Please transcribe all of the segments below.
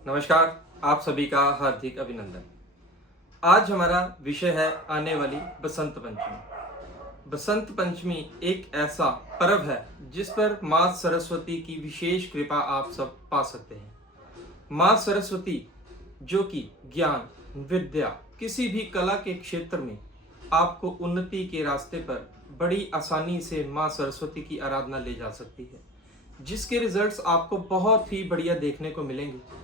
नमस्कार, आप सभी का हार्दिक अभिनंदन। आज हमारा विषय है आने वाली बसंत पंचमी। बसंत पंचमी एक ऐसा पर्व है जिस पर माँ सरस्वती की विशेष कृपा आप सब पा सकते हैं। माँ सरस्वती जो कि ज्ञान, विद्या, किसी भी कला के क्षेत्र में आपको उन्नति के रास्ते पर बड़ी आसानी से माँ सरस्वती की आराधना ले जा सकती है, जिसके रिजल्ट्स आपको बहुत ही बढ़िया देखने को मिलेंगे।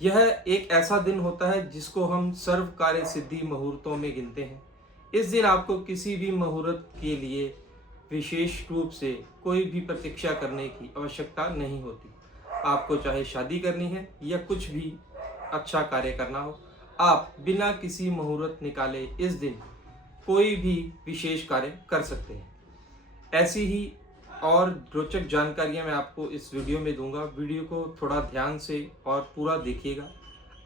यह एक ऐसा दिन होता है जिसको हम सर्व कार्य सिद्धि मुहूर्तों में गिनते हैं। इस दिन आपको किसी भी मुहूर्त के लिए विशेष रूप से कोई भी प्रतीक्षा करने की आवश्यकता नहीं होती। आपको चाहे शादी करनी है या कुछ भी अच्छा कार्य करना हो, आप बिना किसी मुहूर्त निकाले इस दिन कोई भी विशेष कार्य कर सकते हैं। ऐसी ही और रोचक जानकारियां मैं आपको इस वीडियो में दूंगा। वीडियो को थोड़ा ध्यान से और पूरा देखिएगा,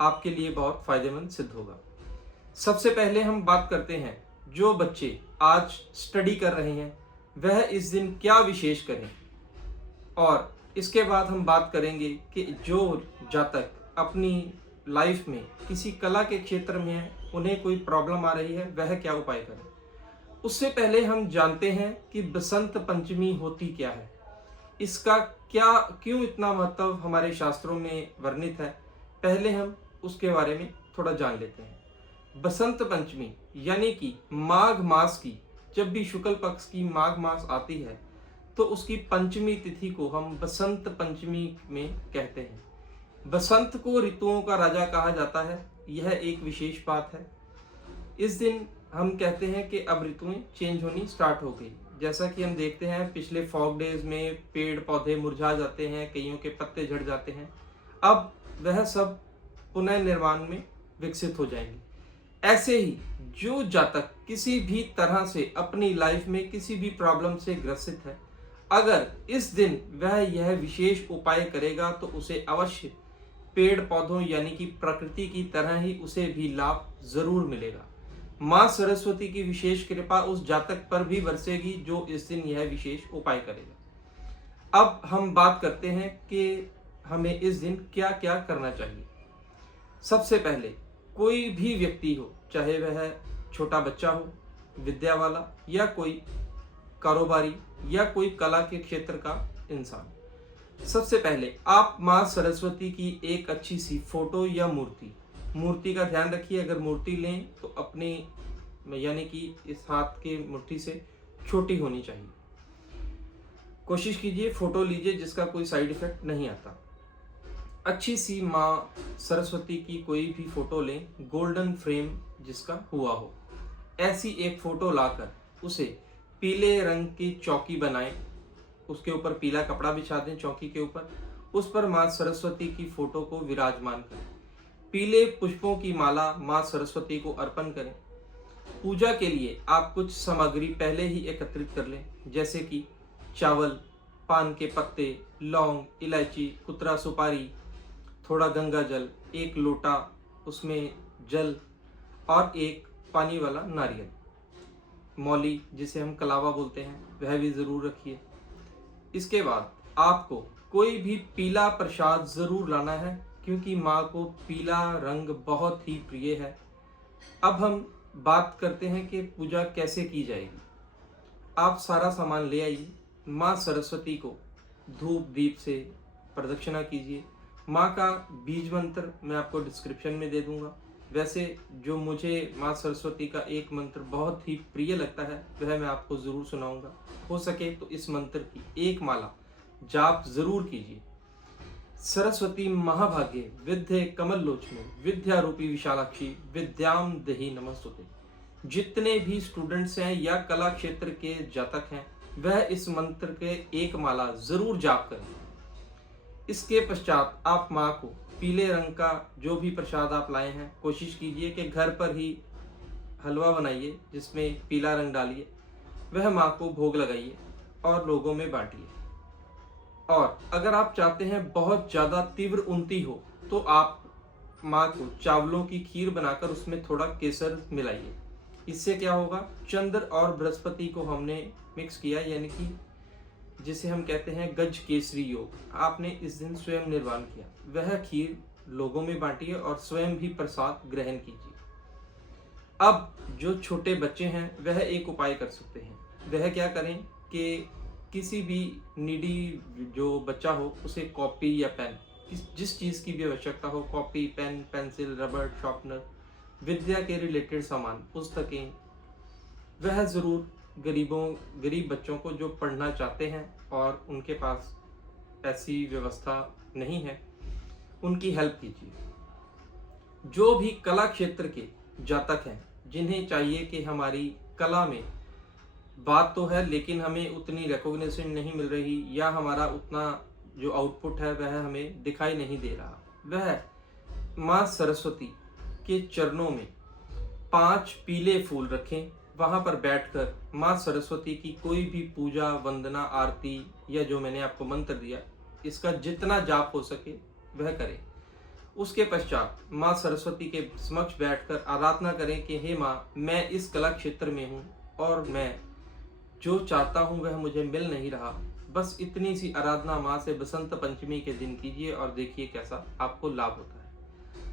आपके लिए बहुत फायदेमंद सिद्ध होगा। सबसे पहले हम बात करते हैं, जो बच्चे आज स्टडी कर रहे हैं वह इस दिन क्या विशेष करें, और इसके बाद हम बात करेंगे कि जो जातक अपनी लाइफ में किसी कला के क्षेत्र में है, उन्हें कोई प्रॉब्लम आ रही है, वह क्या उपाय करें। उससे पहले हम जानते हैं कि बसंत पंचमी होती क्या है, इसका क्या क्यों इतना महत्व हमारे शास्त्रों में वर्णित है। पहले हम उसके बारे में थोड़ा जान लेते हैं। बसंत पंचमी यानी कि माघ मास की, जब भी शुक्ल पक्ष की माघ मास आती है तो उसकी पंचमी तिथि को हम बसंत पंचमी में कहते हैं। बसंत को ऋतुओं का राजा कहा जाता है, यह एक विशेष बात है। इस दिन हम कहते हैं कि अब ऋतुएं चेंज होनी स्टार्ट हो गई। जैसा कि हम देखते हैं पिछले फॉग डेज में पेड़ पौधे मुरझा जाते हैं, कईयों के पत्ते झड़ जाते हैं, अब वह सब पुनः निर्माण में विकसित हो जाएंगे। ऐसे ही जो जातक किसी भी तरह से अपनी लाइफ में किसी भी प्रॉब्लम से ग्रसित है, अगर इस दिन वह यह विशेष उपाय करेगा तो उसे अवश्य पेड़ पौधों यानी कि प्रकृति की तरह ही उसे भी लाभ जरूर मिलेगा। माँ सरस्वती की विशेष कृपा उस जातक पर भी बरसेगी जो इस दिन यह विशेष उपाय करेगा। अब हम बात करते हैं कि हमें इस दिन क्या क्या करना चाहिए। सबसे पहले कोई भी व्यक्ति हो, चाहे वह छोटा बच्चा हो, विद्या वाला, या कोई कारोबारी, या कोई कला के क्षेत्र का इंसान, सबसे पहले आप माँ सरस्वती की एक अच्छी सी फोटो या मूर्ति का ध्यान रखिए। अगर मूर्ति लें तो अपने यानी कि इस हाथ के मुट्ठी से छोटी होनी चाहिए। कोशिश कीजिए फोटो लीजिए जिसका कोई साइड इफेक्ट नहीं आता। अच्छी सी माँ सरस्वती की कोई भी फोटो लें, गोल्डन फ्रेम जिसका हुआ हो। ऐसी एक फोटो लाकर उसे पीले रंग की चौकी बनाएं, उसके ऊपर पीला कपड़ा बिछा दें चौकी के ऊपर, उस पर माँ सरस्वती की फोटो को विराजमान करें। पीले पुष्पों की माला माँ सरस्वती को अर्पण करें। पूजा के लिए आप कुछ सामग्री पहले ही एकत्रित कर लें, जैसे कि चावल, पान के पत्ते, लौंग, इलायची, कुतरा सुपारी, थोड़ा गंगा जल, एक लोटा उसमें जल, और एक पानी वाला नारियल, मौली जिसे हम कलावा बोलते हैं, वह भी जरूर रखिए। इसके बाद आपको कोई भी पीला प्रसाद जरूर लाना है, क्योंकि माँ को पीला रंग बहुत ही प्रिय है। अब हम बात करते हैं कि पूजा कैसे की जाएगी। आप सारा सामान ले आइए, माँ सरस्वती को धूप दीप से प्रदक्षिणा कीजिए। माँ का बीज मंत्र मैं आपको डिस्क्रिप्शन में दे दूंगा। वैसे जो मुझे माँ सरस्वती का एक मंत्र बहुत ही प्रिय लगता है वह मैं आपको ज़रूर सुनाऊंगा। हो सके तो इस मंत्र की एक माला जाप जरूर कीजिए। सरस्वती महाभाग्ये विद्ये कमल लोचने विद्या रूपी विशालाक्षी विद्याम देहि नमस्तुते। जितने भी स्टूडेंट्स हैं या कला क्षेत्र के जातक हैं वह इस मंत्र के एक माला जरूर जाप करें। इसके पश्चात आप माँ को पीले रंग का जो भी प्रसाद आप लाए हैं, कोशिश कीजिए कि घर पर ही हलवा बनाइए जिसमें पीला रंग डालिए, वह माँ को भोग लगाइए और लोगों में बांटिए। और अगर आप चाहते हैं बहुत ज़्यादा तीव्र उन्नति हो तो आप माँ को चावलों की खीर बनाकर उसमें थोड़ा केसर मिलाइए। इससे क्या होगा, चंद्र और बृहस्पति को हमने मिक्स किया, यानी कि जिसे हम कहते हैं गज केसरी योग, आपने इस दिन स्वयं निर्माण किया, वह खीर लोगों में बांटिए और स्वयं भी प्रसाद ग्रहण कीजिए। अब जो छोटे बच्चे हैं वह एक उपाय कर सकते हैं। वह क्या करें कि किसी भी नीडी जो बच्चा हो उसे कॉपी या पेन, जिस चीज़ की भी आवश्यकता हो, कॉपी, पेन, पेंसिल, रबड़, शार्पनर, विद्या के रिलेटेड सामान, पुस्तकें, वह ज़रूर गरीब बच्चों को जो पढ़ना चाहते हैं और उनके पास ऐसी व्यवस्था नहीं है, उनकी हेल्प कीजिए। जो भी कला क्षेत्र के जातक हैं, जिन्हें चाहिए कि हमारी कला में बात तो है लेकिन हमें उतनी रिकॉग्निशन नहीं मिल रही, या हमारा उतना जो आउटपुट है वह हमें दिखाई नहीं दे रहा, वह माँ सरस्वती के चरणों में 5 पीले फूल रखें। वहां पर बैठकर माँ सरस्वती की कोई भी पूजा, वंदना, आरती या जो मैंने आपको मंत्र दिया, इसका जितना जाप हो सके वह करें। उसके पश्चात माँ सरस्वती के समक्ष बैठकर आराधना करें कि हे माँ, मैं इस कला क्षेत्र में हूँ और मैं जो चाहता हूँ वह मुझे मिल नहीं रहा। बस इतनी सी आराधना माँ से बसंत पंचमी के दिन कीजिए और देखिए कैसा आपको लाभ होता है।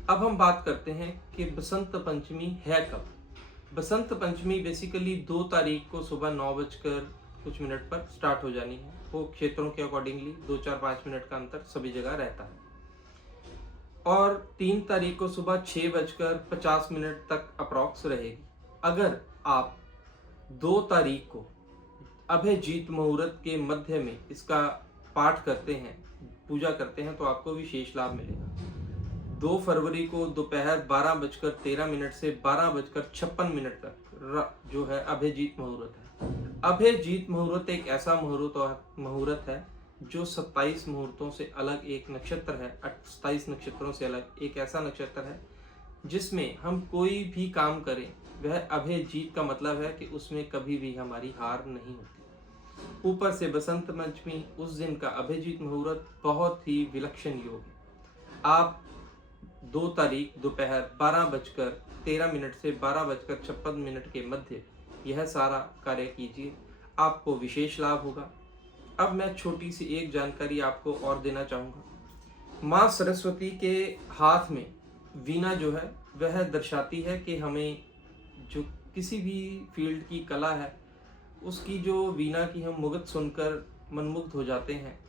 अब हम बात करते हैं कि बसंत पंचमी है कब। बसंत पंचमी बेसिकली 2 तारीख को सुबह 9 बजकर कुछ मिनट पर स्टार्ट हो जानी है। वो क्षेत्रों के अकॉर्डिंगली 2, 4, 5 मिनट का अंतर सभी जगह रहता है। और 3 तारीख को सुबह 6:50 तक अप्रॉक्स रहेगी। अगर आप 2 तारीख को अभयजीत मुहूर्त के मध्य में इसका पाठ करते हैं, पूजा करते हैं, तो आपको विशेष लाभ मिलेगा। 2 फरवरी को दोपहर 12:13 से 12:56 तक जो है अभयजीत मुहूर्त है। अभयजीत मुहूर्त एक ऐसा मुहूर्त है जो 27 मुहूर्तों से अलग एक नक्षत्र है। 27 नक्षत्रों से अलग एक ऐसा नक्षत्र है जिसमें हम कोई भी काम करें वह अभयजीत का मतलब है कि उसमें कभी भी हमारी हार नहीं होती। ऊपर से बसंत पंचमी, उस दिन का अभयजीत मुहूर्त बहुत ही विलक्षण योग है। आप 2 तारीख दोपहर 12:13 से 12:56 के मध्य यह सारा कार्य कीजिए, आपको विशेष लाभ होगा। अब मैं छोटी सी एक जानकारी आपको और देना चाहूँगा। माँ सरस्वती के हाथ में वीणा जो है वह दर्शाती है कि हमें जो किसी भी फील्ड की कला है उसकी जो वीणा की हम मुगत सुनकर मनमुग्ध हो जाते हैं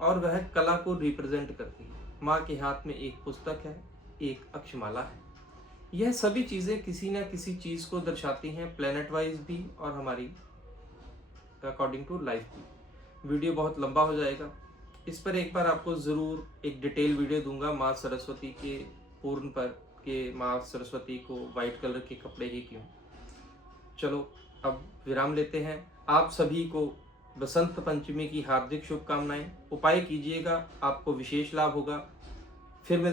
और वह कला को रिप्रेजेंट करती है। माँ के हाथ में एक पुस्तक है, एक अक्षमाला है। यह सभी चीज़ें किसी न किसी चीज़ को दर्शाती हैं, प्लेनेट वाइज भी और हमारी अकॉर्डिंग टू लाइफ भी। वीडियो बहुत लंबा हो जाएगा, इस पर एक बार आपको ज़रूर एक डिटेल वीडियो दूंगा माँ सरस्वती के पूर्ण पर, कि माँ सरस्वती को वाइट कलर के कपड़े ही क्यों। चलो अब विराम लेते हैं। आप सभी को बसंत पंचमी की हार्दिक शुभकामनाएं। उपाय कीजिएगा, आपको विशेष लाभ होगा। फिर मिलते